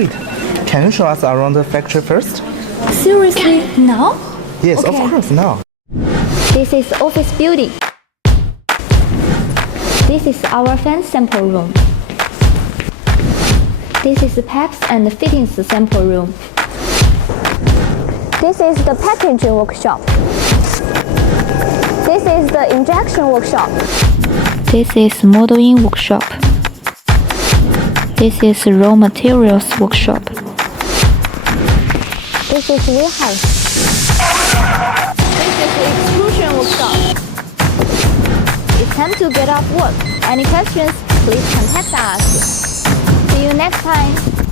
Wait, can you show us around the factory first? Seriously? Now? Yes, Okay. of course, now. This is office building. This is our fan sample room. This is the packs and fittings sample room. This is the packaging workshop. This is the injection workshop. This is modeling workshop. This is raw materials workshop. This is warehouse. This is the extrusion workshop. It's time to get off work. Any questions, please contact us. See you next time.